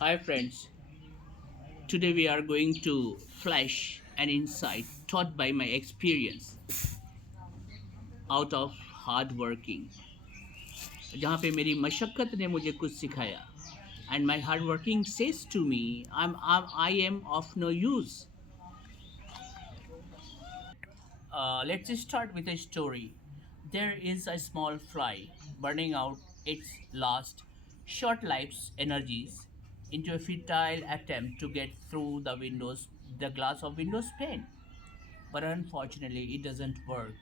Hi friends, today we are going to flash an insight taught by my experience out of hard working जहाँ पे मेरी मशक्क़त ने मुझे कुछ सिखाया and my hard working says to me I am of no use. Let's start with a story. There is a small fly burning out its last short life's energies into a futile attempt to get through the glass of Windows pane. But unfortunately, it doesn't work.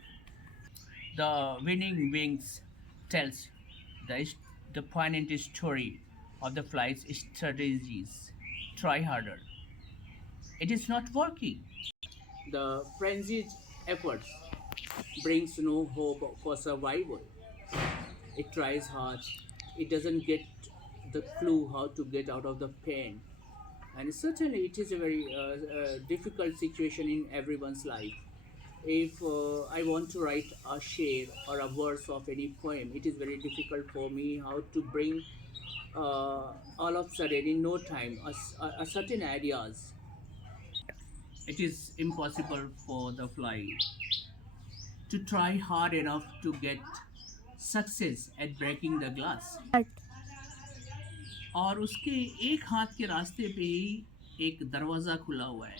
The winning wings tells the, the poignant story of the fly's strategies. Try harder. It is not working. The frenzied efforts brings no hope for survival. It tries hard. It doesn't get the clue how to get out of the pain. And certainly, it is a very difficult situation in everyone's life. If I want to write a share or a verse of any poem, it is very difficult for me how to bring all of sudden in no time a certain ideas. It is impossible for the fly to try hard enough to get success at breaking the glass. और उसके एक हाथ के रास्ते पे ही एक दरवाज़ा खुला हुआ है।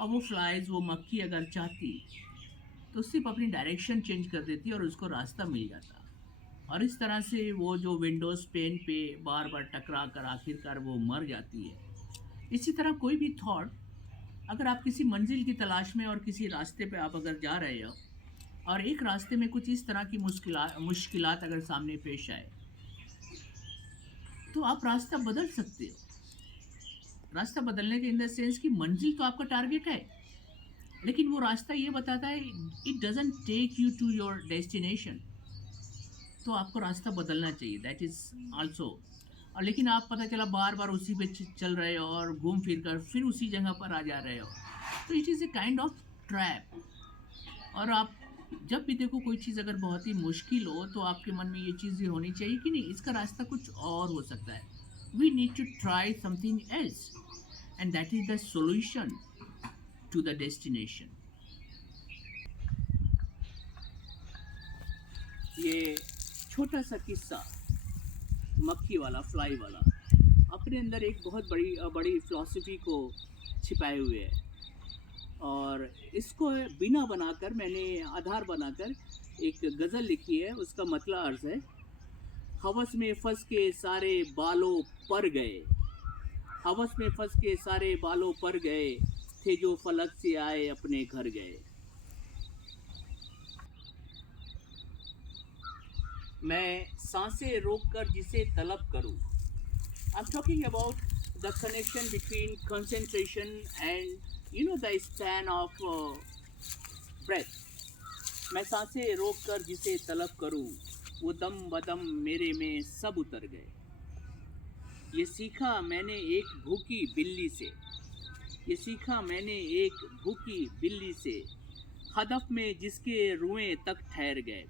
अब वो फ्लाइज वो मक्खी अगर चाहती तो सिर्फ अपनी डायरेक्शन चेंज कर देती और उसको रास्ता मिल जाता। और इस तरह से वो जो विंडोज़ पेन पे बार बार टकरा कर आखिरकार वो मर जाती है। इसी तरह कोई भी थॉट, अगर आप किसी मंजिल की तलाश में और किसी रास्ते पे आप अगर जा रहे हो और एक रास्ते में कुछ इस तरह की मुश्किलात अगर सामने पेश आए तो आप रास्ता बदल सकते हो। रास्ता बदलने के इन द सेंस कि मंजिल तो आपका टारगेट है, लेकिन वो रास्ता ये बताता है it doesn't take you to your destination. तो आपको रास्ता बदलना चाहिए, दैट इज़ आल्सो। और लेकिन आप पता चला बार बार उसी पे चल रहे हो और घूम फिर कर फिर उसी जगह पर आ जा रहे हो, तो it is a kind of trap. और आप जब भी देखो कोई चीज़ अगर बहुत ही मुश्किल हो तो आपके मन में ये चीज़ होनी चाहिए कि नहीं, इसका रास्ता कुछ और हो सकता है। We need to try something else and that is the solution to the destination. ये छोटा सा किस्सा मक्खी वाला, फ्लाई वाला, अपने अंदर एक बहुत बड़ी फिलॉसफी को छिपाए हुए है। और इसको बिना बनाकर मैंने आधार बनाकर एक गज़ल लिखी है। उसका मतलब अर्ज़ है, हवस में फंस के सारे बालों पर गए, हवस में फंस के सारे बालों पर गए, थे जो फलक से आए अपने घर गए। मैं सांसें रोक कर जिसे तलब करूं। I'm talking about the connection between concentration and the span of breath. मैं सांसें रोक कर जिसे तलब करूं, वो दम बदम मेरे में सब उतर गए। ये सीखा मैंने एक भूखी बिल्ली से, ये सीखा मैंने एक भूखी बिल्ली से, हदफ में जिसके रुएं तक ठहर गए।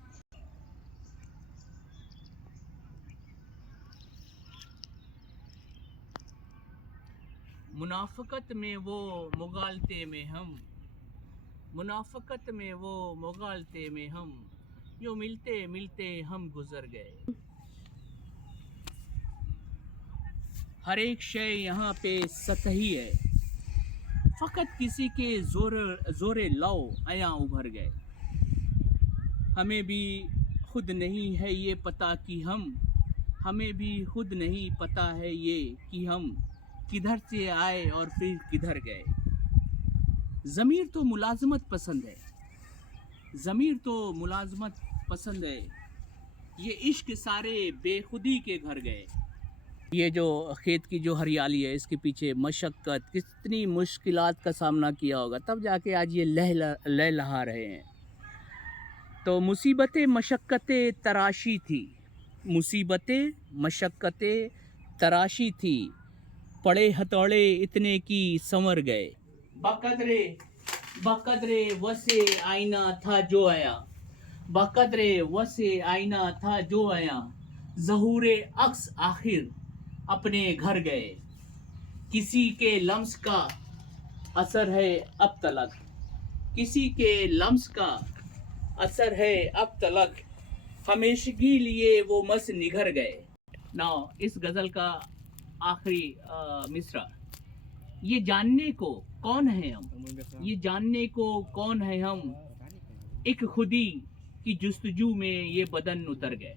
मुनाफ़क़त में वो मुगालते में हम, मुनाफ़क़त में वो मुगालते में हम, यूँ मिलते मिलते हम गुज़र गए। हर एक शय यहाँ पे सतही है, फ़कत किसी के ज़ोरे लौ आया उभर गए। हमें भी खुद नहीं है ये पता कि हम, हमें भी खुद नहीं पता है ये कि हम किधर से आए और फिर किधर गए। ज़मीर तो मुलाज़मत पसंद है, ज़मीर तो मुलाज़मत पसंद है, ये इश्क सारे बेखुदी के घर गए। ये जो खेत की जो हरियाली है, इसके पीछे मशक्क़त, कितनी मुश्किलात का सामना किया होगा, तब जाके आज ये लहलहा रहे हैं। तो मुसीबतें मशक्क़तें तराशी थी, मुसीबतें मशक्क़तें तराशी थी, पड़े हथौड़े इतने की संवर गए। बकदरे बकदरे वसे आईना था जो आया, बकदरे वसे आईना था जो आया, ज़हूरे अक्स आखिर अपने घर गए। किसी के लम्स का असर है अब तलक, किसी के लम्स का असर है अब तलक, हमेशगी लिए वो मस निखर गए। नाउ इस गजल का आखिरी मिसरा, ये जानने को कौन है हम, ये जानने को कौन है हम, एक खुदी की जुस्तजू में ये बदन उतर गए।